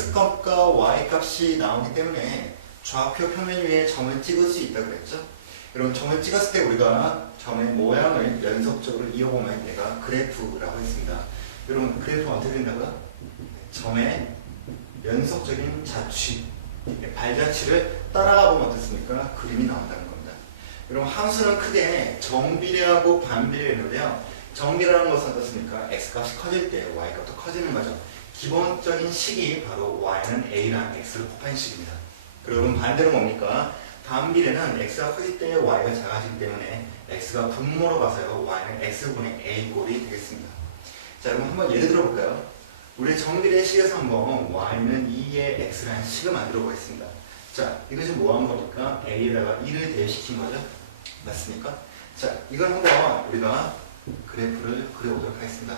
x값과 y값이 나오기 때문에 좌표 표면 위에 점을 찍을 수 있다고 그랬죠. 여러분 점을 찍었을 때 우리가 점의 모양을 연속적으로 이어보면 얘가 그래프라고 했습니다. 여러분 그래프가 어떻게 된다고요? 점의 연속적인 자취, 발자취를 따라가 보면 어떻습니까? 그림이 나온다는 겁니다. 여러분 함수는 크게 정비례하고 반비례가 있는데요. 정비라는 것은 어떻습니까? x값이 커질 때 y값도 커지는 거죠. 기본적인 식이 바로 y는 a랑 x를 곱한 식입니다. 그리고 반대로 뭡니까? 반비례는 x가 커질 때 y가 작아지기 때문에 x가 분모로 가서요 y는 x분의 a 꼴이 되겠습니다. 자 그럼 한번 예를 들어 볼까요? 우리 정비례 식에서 한번 y는 2의 x라는 식을 만들어 보겠습니다. 자 이것이 뭐 한 겁니까? a에다가 1을 대입시킨 거죠? 맞습니까? 자 이걸 한번 우리가 그래프를 그려보도록 하겠습니다.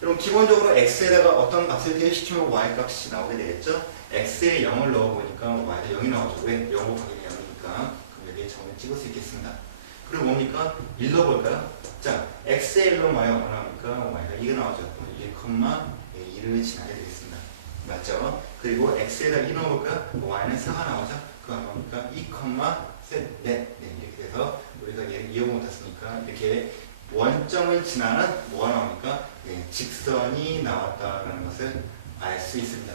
그럼 기본적으로 x에다가 어떤 값을 대입시키면 y 값이 나오게 되겠죠? x에 0을 넣어보니까 y가 0이 나오죠. 왜? 0 곱하기 0이니까. 그럼 여기에 점을 찍을 수 있겠습니다. 그리고 뭡니까? 1 넣어볼까요? 자, x에 1 넣으면 y가 얼마 나옵니까? y가 2가 나오죠. 1,1을 지나게 되겠습니다. 맞죠? 그리고 x에다 2 넣어볼까요? y는 4가 나오죠. 그거 뭡니까? 2,4 이렇게 돼서 우리가 얘를 이어보면 어떻습니까? 이렇게 원점을 지나는 뭐가 나옵니까? 직선이 나왔다는 것을 알 수 있습니다.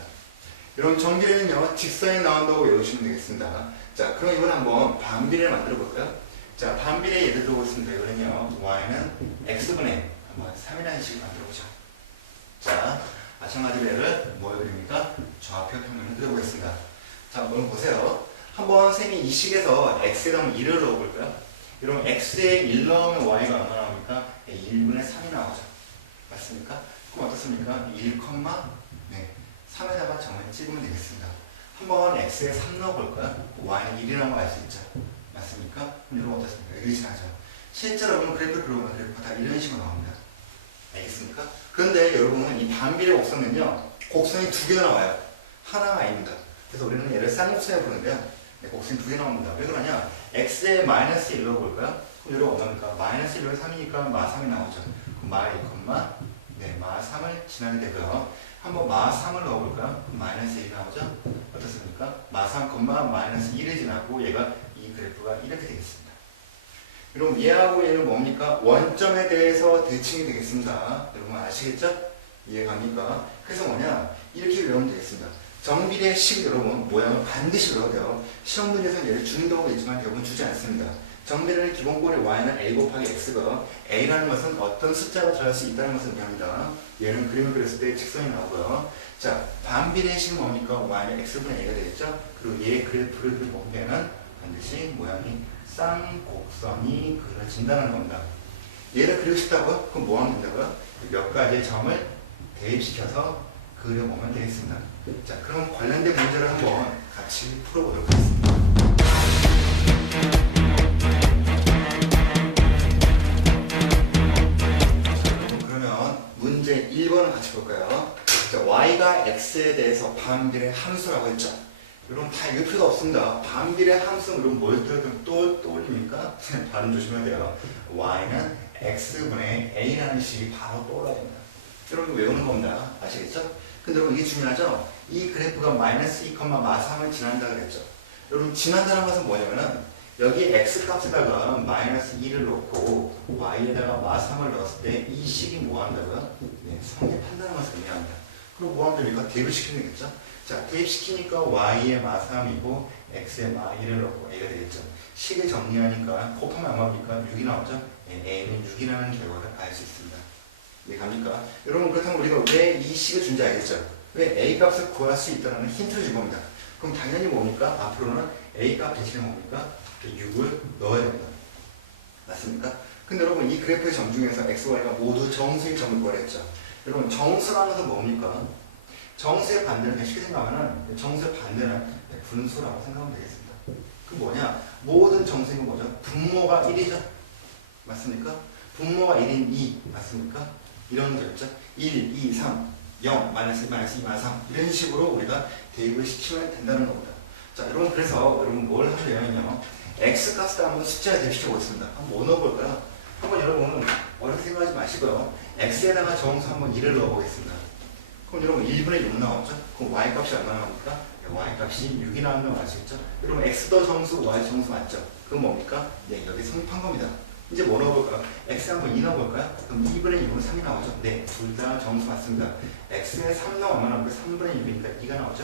여러분 정비례는요 직선이 나온다고 외우시면 되겠습니다. 자 그럼 이번 한번 반비례를 만들어 볼까요? 자 반비례 예를 들어보겠습니다. 이거는요 y는 x분의 한번 3이라는 식을 만들어 보죠. 자 마찬가지로 얘를 뭘 그립니까? 좌표 평면을 그려보겠습니다. 자 한번 보세요. 한번 쌤이 이 식에서 x에다 1을 넣어볼까요? 여러분 x에 1 넣으면 y가 얼마 나옵니까? 1분의 3이 나오죠. 맞습니까? 그럼 어떻습니까? 3에다가 점을 찍으면 되겠습니다. 한번 x에 3 넣어볼까요? y는 1이라는 걸 알 수 있죠. 맞습니까? 그럼 여러분 어떻습니까? 이렇게 지나죠. 실제로 여러분 그래프를 그려보면 그래프가 다 이런 식으로 나옵니다. 알겠습니까? 그런데 여러분은 이 반비례 곡선은요 곡선이 2개가 나와요. 하나가 아닙니다. 그래서 우리는 얘를 쌍곡선에 부르는데요. 곡선이 2개 나옵니다. 왜 그러냐? x에 마이너스 1 넣어볼까요? 그럼 여러분 얼마입니까? 마이너스 1은 3이니까 마 3이 나오죠. 그럼 마 1, 마 3을 지나게 되고요. 한번 마 3을 넣어볼까요? 그럼 마이너스 1이 나오죠? 어떻습니까? 마 3, 마이너스 1을 지나고 얘가 이 그래프가 이렇게 되겠습니다. 여러분 얘하고 얘는 뭡니까? 원점에 대해서 대칭이 되겠습니다. 여러분 아시겠죠? 이해갑니까? 그래서 뭐냐? 이렇게 외우면 되겠습니다. 정비례 식 여러분 모양을 반드시 외워야 돼요. 시험 문제에서는 얘를 준다고 했지만 대부분 주지 않습니다. 정비례는 기본꼴의 y는 a 곱하기 x가 a라는 것은 어떤 숫자가 들어갈 수 있다는 것을 의미합니다. 얘는 그림을 그렸을 때 직선이 나오고요. 자, 반비례 식은 뭡니까? y는 x분의 a가 되겠죠? 그리고 얘 그래프를 보게 되면 반드시 모양이 쌍곡선이 그려진다는 겁니다. 얘를 그리고 싶다고요? 그럼 뭐 하면 된다고요? 몇 가지의 점을 대입시켜서 그려보면 되겠습니다. 자, 그럼 관련된 문제를 한번 같이 풀어보도록 하겠습니다. 그러면 문제 1번을 같이 볼까요? 자, y가 x에 대해서 반비례 함수라고 했죠. 여러분 다 읽을 필요가 없습니다. 반비례 함수는 그럼 뭘 떠올립니까? 발음 조심해야 돼요. y는 x분의 a라는 식이 바로 떠올라야 됩니다. 여러분 외우는 겁니다. 아시겠죠? 근데 여러분 이게 중요하죠? 이 그래프가 마이너스 2, 마 3을 지난다 그랬죠? 여러분 지난다는 것은 뭐냐면은 여기 x값에다가 마이너스 2를 넣고 y에다가 마 3을 넣었을 때 이 식이 뭐 한다고요? 성립한다는 것을 의미합니다. 그리고 뭐 하면 됩니까? 대입시키면 되겠죠? 자, 대입시키니까 y에 마 3이고 x에 마 1을 넣고 a가 되겠죠? 식을 정리하니까 곱하면 얼마입니까? 6이 나오죠? a는 6이라는 결과를 알 수 있습니다. 이해갑니까? 여러분 그렇다면 우리가 왜 이 식을 준지 알겠죠? 왜 a값을 구할 수 있다는 힌트를 준 겁니다. 그럼 당연히 뭡니까? 앞으로는 a값 대신에 뭡니까? 6을 넣어야 됩니다. 맞습니까? 근데 여러분 이 그래프의 점 중에서 x, y가 모두 정수의 점을 구하랬죠. 여러분 정수라는 것은 뭡니까? 정수의 반대는 쉽게 생각하면 정수의 반대는 분수라고 생각하면 되겠습니다. 그 뭐냐? 모든 정수는 뭐죠? 분모가 1이죠. 맞습니까? 분모가 1인 2 맞습니까? 이런 거였죠. 1, 2, 3, 0, 마이너스 2, 마이너스 2, 마이너스 3 이런 식으로 우리가 대입을 시키면 된다는 겁니다. 자, 여러분 그래서 여러분 뭘 하려면요. x값을 한번 숫자에 대입시켜 보겠습니다. 한번 뭐 넣어볼까요? 한번 여러분 어렵게 생각하지 마시고요. x에다가 정수 한번 1을 넣어보겠습니다. 그럼 여러분 1분의 6 나오죠? 그럼 y값이 얼마 나옵니까? y값이 6이 나오는 거 아시겠죠? 여러분 x도 정수, y 정수 맞죠? 그럼 뭡니까? 네, 여기 성립한 겁니다. 이제 뭐 넣어볼까요? x 한번 2 넣어볼까요? 그럼 2분의 6은 3이 나오죠? 네, 둘 다 정수 맞습니다. x에 3 넣으면 3분의 6이니까 2가 나오죠?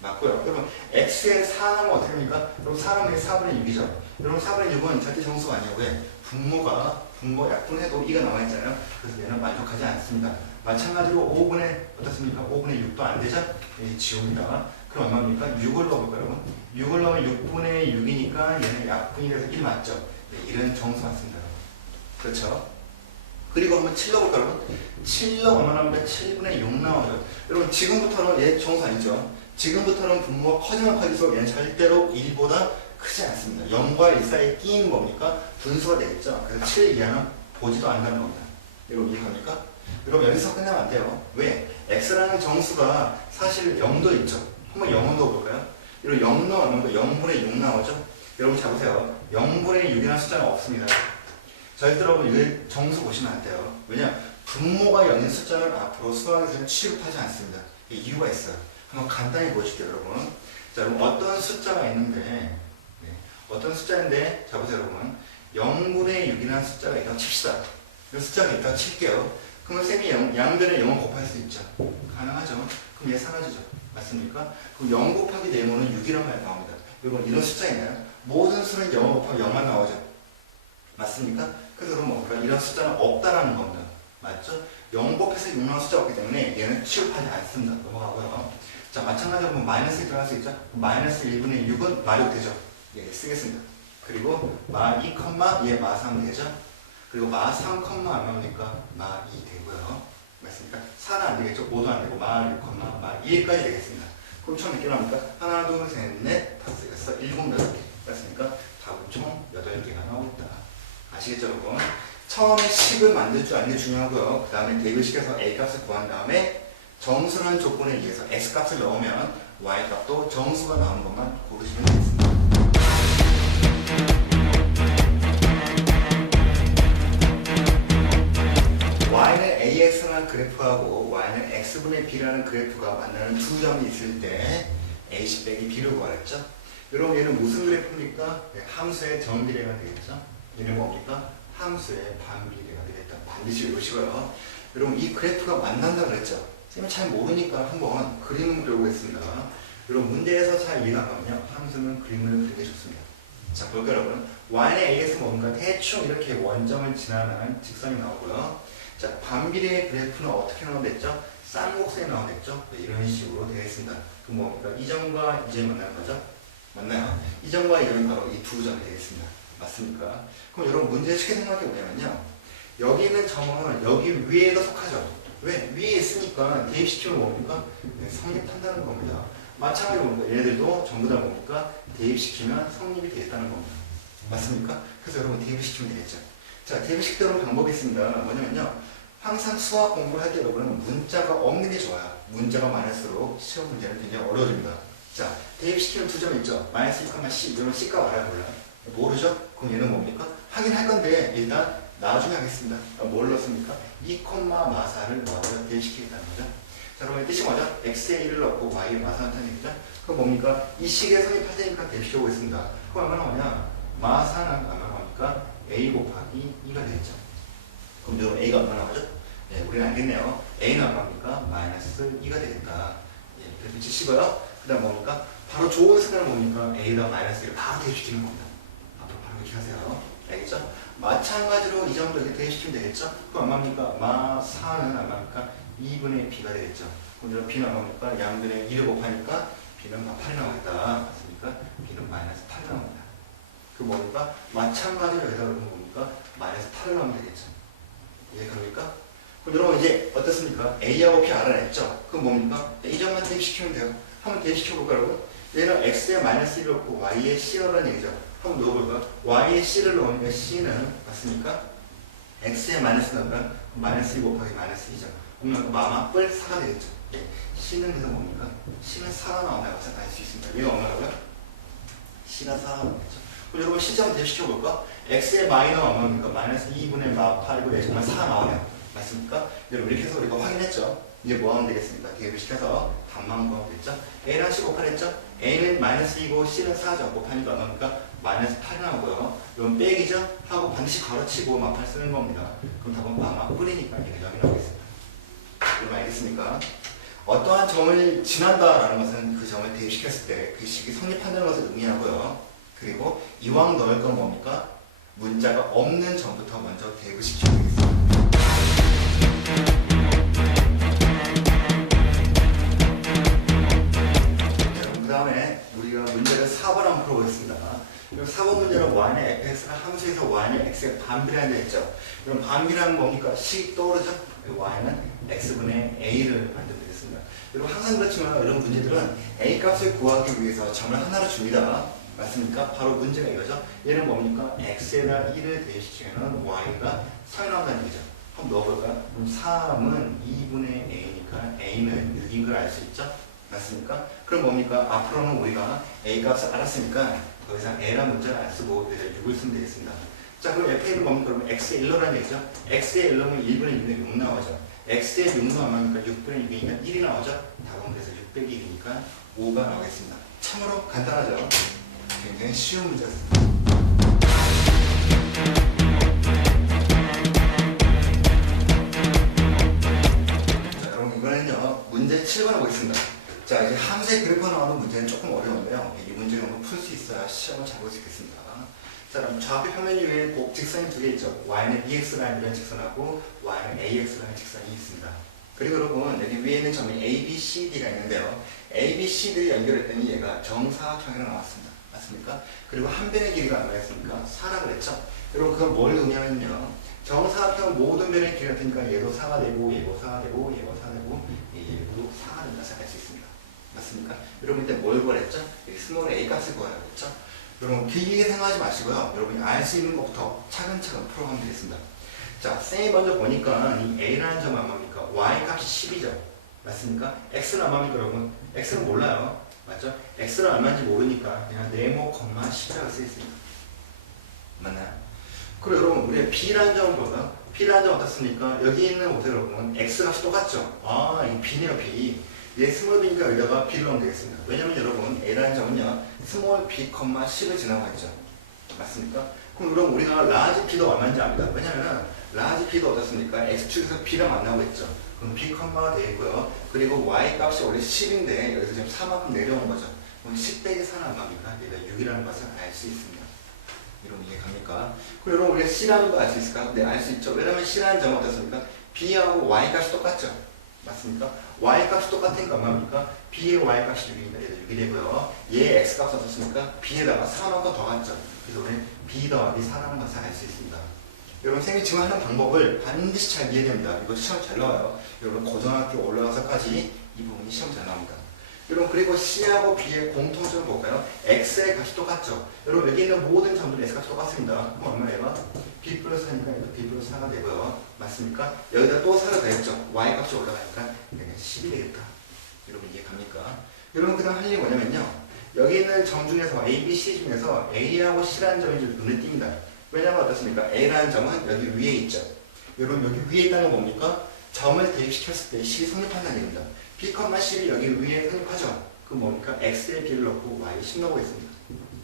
맞고요. 여러분 x에 4 넣으면 어떻게 됩니까? 여러분 4 넣으면 4분의 6이죠? 여러분 4분의 6은 절대 정수가 아니에요. 왜? 분모 약분해도 2가 나와있잖아요. 그래서 얘는 만족하지 않습니다. 마찬가지로 5분의 어떻습니까? 5분의 6도 안 되죠? 예, 지웁니다. 그럼 얼마입니까? 6을 넣어볼까요, 여러분? 6을 넣으면 6분의 6이니까 얘는 약분이 돼서 1 맞죠? 네, 1은 정수 맞습니다. 그렇죠? 그리고 한번 7 넣어볼까요, 여러분? 7 넣으면 얼마나옵니까? 7분의 6 나오죠. 여러분 지금부터는 얘 정수 아니죠? 지금부터는 분모가 커지면 커질수록 얘는 절대로 1보다 크지 않습니다. 0과 1 사이에 끼는 겁니까? 분수가 되겠죠? 그래서 7 이하는 보지도 않는다는 겁니다. 여러분 이해합니까? 여러분 여기서 끝내면 안 돼요. 왜? x라는 정수가 사실 0도 있죠. 한번 0을 넣어볼까요? 여러분 0 넣으면 0분의 6 나오죠? 여러분 자 보세요. 0분의 6이라는 숫자는 없습니다. 절대로 여기 정수 보시면 안 돼요. 왜냐? 분모가 0인 숫자는 앞으로 수학에서는 취급하지 않습니다. 이유가 있어요. 한번 간단히 보여줄게요, 여러분. 자, 여러분 어떤 숫자가 있는데, 네, 어떤 숫자인데, 자 보세요, 여러분. 0분의 6이라는 숫자가 있다고 칩시다. 이 숫자가 있다고 칠게요. 그러면 쌤이 양변에 0을 곱할 수 있죠. 가능하죠. 그럼 얘 사라지죠. 맞습니까? 그럼 0 곱하기 네모는 6이란 말이 나옵니다. 여러분 이런 숫자이나요? 모든 수는 0을 곱하기 0만 나오죠. 맞습니까? 그래서 그럼 뭡니까? 이런 숫자는 없다라는 겁니다. 맞죠? 0 곱해서 6 나온 숫자가 없기 때문에 얘는 취급하지 않습니다. 넘어가고요. 자, 마찬가지로 마이너스 들어갈 수 있죠? 마이너스 1분의 6은 마력되죠? 예, 쓰겠습니다. 그리고 마 2, 얘 마 3 되죠? 그리고 마 3, 얼마입니까? 마 2 되고요. 맞습니까? 4는 안 되겠죠? 5도 안 되고 마 6, 마 2까지 되겠습니다. 그럼 총 몇 개 나옵니까? 하나, 둘, 셋, 넷, 다섯, 여섯, 일곱, 여덟 개. 맞습니까? 답은 총 8개가 나옵니다. 아시겠죠, 여러분? 처음에 10을 만들 줄 아는 게 중요하고요. 그 다음에 대입시켜서 A값을 구한 다음에 정수라는 조건에 의해서 X값을 넣으면 Y값도 정수가 나오는 것만 고르시면 되겠습니다. Y는 AX라는 그래프하고 Y는 X분의 B라는 그래프가 만나는 두 점이 있을 때 AC 빼기 B를 구하랬죠? 여러분 얘는 무슨 그래프입니까? 네, 함수의 정비례가 되겠죠? 얘는 뭡니까? 함수의 반비례가 되겠다. 반드시 외우시고요. 여러분 이 그래프가 만난다 그랬죠? 쌤이 잘 모르니까 한번 그림을 그려보겠습니다. 여러분 문제에서 잘 이해가 가면요. 함수는 그림을 그리는 게 좋습니다. 자 볼까요 여러분? Y는 AX는 뭡니까? 대충 이렇게 원점을 지나는 직선이 나오고요. 자 반비례의 그래프는 어떻게 나오겠죠? 쌍곡선이 나오겠죠? 네, 이런 식으로 되겠습니다. 그럼 뭡니까? 이 점과 이 점이 만나는 거죠? 맞나요? 이 점과 이 점이 바로 이 두 점이 되겠습니다. 맞습니까? 그럼 여러분 문제 쉽게 생각해 보냐면요. 여기 있는 점은 여기 위에도 속하죠. 왜? 위에 있으니까 대입시키면 뭡니까? 네, 성립한다는 겁니다. 마찬가지로 뭡니까? 얘네들도 전부 다 뭡니까? 대입시키면 성립이 되겠다는 겁니다. 맞습니까? 그래서 여러분 대입시키면 되겠죠. 자, 대입시키는 방법이 있습니다. 뭐냐면요. 항상 수학 공부를 할 때 여러분은 문자가 없는 게 좋아요. 문자가 많을수록 시험 문제는 굉장히 어려워집니다. 자, 대입시키는 두 점 있죠. 마이너스 2, C. 여러분 C값 알아요? 몰라요? 모르죠? 그럼 얘는 뭡니까? 확인할 건데 일단 나중에 하겠습니다. 뭘 넣습니까? 2, 마 4를 넣어서 대입시키겠다는 거죠. 자, 그러면 뜻이 뭐죠? x에 1을 넣고 y에 마 4를 넣는 얘기죠. 그럼 뭡니까? 이 식에 성립할 테니까 대입시켜 보겠습니다. 그럼 얼마나 오냐? 마 4는 얼마나 오니까 a 곱하기 2가 되겠죠. 그럼 여러분 a가 얼마나 나오죠? 예, 우리는 알겠네요. a는 얼마입니까? 마이너스 2가 되겠다. 예, 그래서 치시고요. 그 다음 뭡니까? 바로 좋은 숫자는 뭡니까? a에다 마이너스 1을 바로 대입시키는 겁니다. 앞으로 바로 이렇게 하세요. 알겠죠? 마찬가지로 이 점도 이렇게 대입시키면 되겠죠? 그럼 얼마입니까? 마 4는 얼마입니까? 2분의 b가 되겠죠. 그럼 b는 얼마입니까? 양들의 2를 곱하니까 b는 8이 나오겠다. 맞습니까? b는 마이너스 8이 나옵니다. 그 뭡니까? 마찬가지로 여기다 그러면 뭡니까? 마이너스 8을 넣으면 되겠죠. 예, 그럽니까? 그럼 여러분 이제 어떻습니까? A하고 B 알아냈죠? 그럼 뭡니까? 이 점만 대입시키면 돼요. 한번 대입시켜볼까요, 여러분? 얘는 X에 마이너스 1을 넣고 Y에 C를 넣는 얘기죠. 한번 넣어볼까요? Y에 C를 넣으니까 C는 맞습니까? X에 마이너스 넣으면 마이너스 2 곱하기 마이너스 2죠. 그러면 마마 뿔 4가 되겠죠. 예. C는 그래서 뭡니까? C는 4가 나온다고 알 수 있습니다. 얘가 얼마라고요? C가 4가 나오겠죠. 그럼 여러분 C점 대입시켜볼까? X의 마이너 얼마입니까? 마이너스 2분의 마 8이고 얘 정말 4가 나오네요. 맞습니까? 여러분 이렇게 해서 우리가 확인했죠. 이제 뭐 하면 되겠습니까? 대입을 시켜서 답만 구하면 됐죠? A랑 C 곱하랬죠? A는 마이너스 2고 C는 4죠. 곱하니까 얼마입니까? 마이너스 8이 나오고요. 이건 빼기죠? 하고 반드시 걸어치고 마팔 쓰는 겁니다. 그럼 답은 마마 뿌리니까 이게 여기 나오겠습니다. 여러분 알겠습니까? 어떠한 점을 지난다라는 것은 그 점을 대입시켰을 때 그 식이 성립한다는 것을 의미하고요. 그리고 이왕 넣을 건 뭡니까? 문자가 없는 점부터 먼저 대입을 시켜야 되겠습니다. 그 다음에 우리가 문제를 4번 한번 풀어보겠습니다. 그럼 4번 문제는 y는 fx가 함수에서 y는 x에 반비례한다 했죠. 그럼 반비례하면 뭡니까? 식 떠오르죠? y는 x분의 a를 만들면 되겠습니다. 여러분 항상 그렇지만 이런 문제들은 a 값을 구하기 위해서 점을 하나로 줍니다. 맞습니까? 바로 문제가 이거죠. 얘는 뭡니까? x에다 1을 대시키면 y가 3이 나온다는 얘기죠. 한번 넣어볼까요? 그럼 3은 2분의 a니까 a는 6인 걸 알 수 있죠? 맞습니까? 그럼 뭡니까? 앞으로는 우리가 a 값을 알았으니까 더 이상 a란 문자를 안 쓰고 여기다 6을 쓰면 되겠습니다. 자, 그럼 fA는 뭡니까? 그러면 x의 1로라는 얘기죠. x의 1로면 1분의 6분의 6 나오죠. x의 6로 하면 6분의 6이니까 1이 나오죠. 답은 그래서 6 빼기 1이니까 5가 나오겠습니다. 참으로 간단하죠. 굉장히 쉬운 문제였습니다. 자, 여러분 이번에는요 문제 7번을 보겠습니다. 자, 이제 함수의 그래프가 나오는 문제는 조금 어려운데요. 이 문제를 한번 풀 수 있어야 시험을 잘 볼 수 있겠습니다. 자, 그럼 좌표 평면 위에 꼭 직선이 두 개 있죠. y는 bx라는 직선하고 y는 ax라는 직선이 있습니다. 그리고 여러분 여기 위에 있는 점이 a, b, c, d가 있는데요. a, b, c, D를 연결했더니 얘가 정사각형으로 나왔습니다. 맞습니까? 그리고 한 변의 길이가 얼마였습니까? 4라 그랬죠? 여러분 그건 뭘 의미하면요. 정사각형 모든 변의 길이 같으니까 얘도 4가 되고 얘도 4가 되고 얘도 4가 되고 얘도 4가 된다 생각할 수 있습니다. 맞습니까? 여러분 이때 뭘 구하랬죠? 스몰 a 값을 구하라고 했죠? 여러분 길게 생각하지 마시고요. 여러분이 알 수 있는 것부터 차근차근 풀어가면 되겠습니다. 자, 쌤이 먼저 보니까 이 a라는 점은 얼마입니까? y 값이 10이죠. 맞습니까? x는 얼마입니까 여러분? x는 몰라요. 맞죠? x는 얼마인지 모르니까 그냥 네모, 10이라고 쓰겠습니다. 맞나요? 그리고 여러분 우리 b라는 점을 볼까요? b라는 점 어떻습니까? 여기 있는 어떻게 여러분 x 값이 똑같죠? 아, 이 b네요, b. 얘 스몰 b니까 여기다가 b를 넣으면 되겠습니다. 왜냐면 여러분 a라는 점은요 스몰 b, 10을 지나고 있죠. 맞습니까? 그럼 그럼 우리가 라지 b도 얼마인지 압니다. 왜냐면은 라지 b도 어떻습니까? x축에서 b랑 만나고 있죠. 그럼 b, 가 되어 있고요. 그리고 y 값이 원래 10인데 여기서 지금 4만큼 내려온 거죠. 그럼 10 빼기 4는 얼마입니까? 얘가 6이라는 것을 알 수 있습니다. 여러분 이해 갑니까? 그럼 여러분 우리가 c라는 거 알 수 있을까? 네, 알 수 있죠. 왜냐면 c라는 점은 어떻습니까? b하고 y 값이 똑같죠. 맞습니까? y 값이 똑같으니까 얼마입니까? b의 y 값이 6이니까 얘도 6이 되고요. 얘 x 값은 어떻습니까? b에다가 4만큼 더하죠. 그래서 우리 b 더하기 4라는 것을 알 수 있습니다. 여러분 생일 지금 하는 방법을 반드시 잘 이해해야 됩니다. 이거 시험 잘 나와요. 여러분 고등학교 올라가서까지 이 부분이 시험 잘 나옵니다. 여러분 그리고 C하고 B의 공통점을 볼까요? X의 값이 똑같죠. 여러분 여기 있는 모든 점들은 X 값이 똑같습니다. 그럼 얼마예요? B 플러스 4니까 B 플러스 4가 되고요. 맞습니까? 여기다 또 4가 더했죠. Y 값이 올라가니까 그냥 10이 되겠다. 여러분 이해 갑니까? 여러분 그 다음 할 일이 뭐냐면요. 여기 있는 점 중에서 A, B, C 중에서 A하고 C라는 점이 좀 눈에 띕니다. 왜냐면 어떻습니까? A라는 점은 여기 위에 있죠. 여러분 여기 위에 있다는 건 뭡니까? 점을 대입시켰을 때 C이 성립한다는 얘기입니다. B, C를 여기 위에 성립하죠. 그럼 뭡니까? X에 B를 넣고 Y에 10 넣고 있습니다.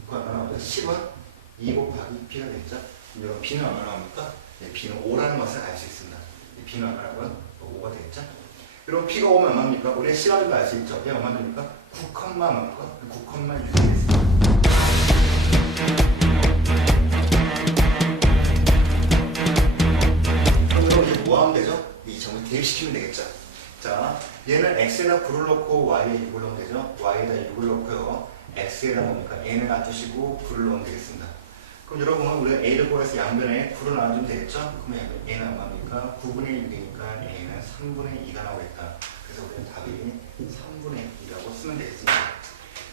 그러면 10은 2 곱하기 B가 되겠죠? 그럼 여러분 B는 얼마나 나옵니까? 네, B는 5라는 것을 알 수 있습니다. B는 얼마라고요? 5가 되겠죠? 여러분 B가 5면 얼마입니까? 우리가 C라는 걸 알 수 있죠? 얘 얼마 됩니까? 9,6이 되겠습니다. 뭐 하면 되죠? 이 점을 대입시키면 되겠죠. 자, 얘는 x에다 9를 넣고 y에 6을 넣으면 되죠. y에다 6을 넣고요. x에다 뭡니까? n을 놔두시고 9를 넣으면 되겠습니다. 그럼 여러분은 우리가 a를 구해서 양변에 9를 나눠주면 되겠죠? 그럼 a는 얼마입니까? 9분의 6이니까 a는 3분의 2가 나오겠다. 그래서 우리는 답이 3분의 2라고 쓰면 되겠습니다.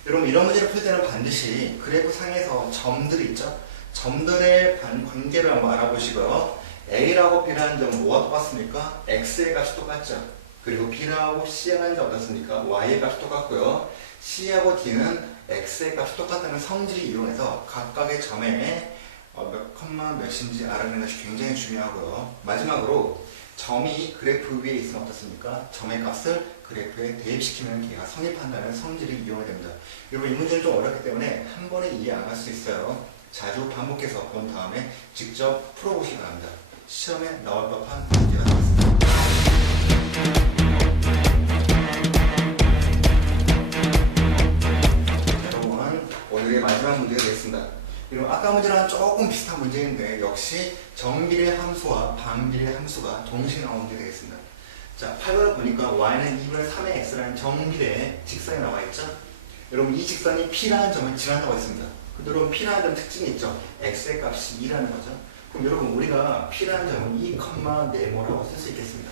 여러분 이런 문제를 풀 때는 반드시 그래프 상에서 점들이 있죠? 점들의 관계를 한번 알아보시고요. A라고 B라는 점은 뭐가 똑같습니까? X의 값이 똑같죠. 그리고 B라고 C라는 점 어떻습니까? Y의 값이 똑같고요. C하고 D는 X의 값이 똑같다는 성질을 이용해서 각각의 점에 몇 컴마 몇인지 알아내는 것이 굉장히 중요하고요. 마지막으로 점이 그래프 위에 있으면 어떻습니까? 점의 값을 그래프에 대입시키면 걔가 성립한다는 성질을 이용해야 됩니다. 여러분 이 문제는 좀 어렵기 때문에 한 번에 이해 안 할 수 있어요. 자주 반복해서 본 다음에 직접 풀어보시기 바랍니다. 시험에 나올 법한 문제가 되겠습니다. 여러분 오늘의 마지막 문제가 되겠습니다. 여러분 아까 문제랑 조금 비슷한 문제인데 역시 정비례 함수와 반비례 함수가 동시에 나온 문제 되겠습니다. 자, 8번을 보니까 y는 2분의 3의 x라는 정비례 직선이 나와 있죠. 여러분 이 직선이 p라는 점을 지난다고 했습니다. 여러분 p라는 점 특징이 있죠. x의 값이 2라는 거죠. 그럼 여러분 우리가 p라는 점은 2,네모라고 쓸 수 있겠습니다.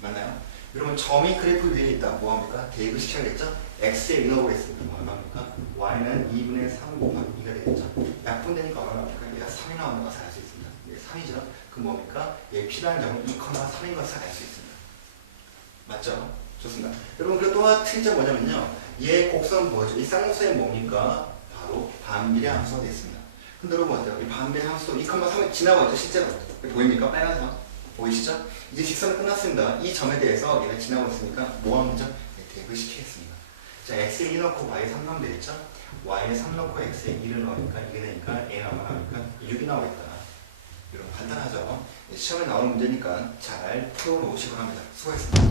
맞나요? 여러분 점이 그래프 위에 있다. 뭐합니까? 대입을 시켜야겠죠? x에 넣어보겠습니다. 얼마입니까? y는 2분의 3 곱하기 2가 되겠죠? 약분되니까 얼마입니까? 얘가 3이 나오는 것을 알 수 있습니다. 얘 3이죠? 그 뭡니까? 얘 p라는 점은 2,3인 것을 알 수 있습니다. 맞죠? 좋습니다. 여러분 그 또한 특징 뭐냐면요. 얘 곡선 뭐죠? 이 쌍수의 뭡니까? 바로 반비례 함수가 되겠습니다. 근데 여러분 어때요? 이 반비례 함수 2,3이 지나고 있죠? 실제로. 보입니까? 빨간색. 보이시죠? 이제 직선은 끝났습니다. 이 점에 대해서 얘가 지나고 있으니까 뭐 하면 되죠? 대입을 시키겠습니다. 자, x에 2 넣고 y에 3 넣으면 되겠죠? y에 3 넣고 x에 2를 넣으니까 이게 되니까 a가 얼마 나오니까 6이 나오겠다. 여러분 간단하죠? 시험에 나오는 문제니까 잘 풀어놓으시고 합니다. 수고했습니다.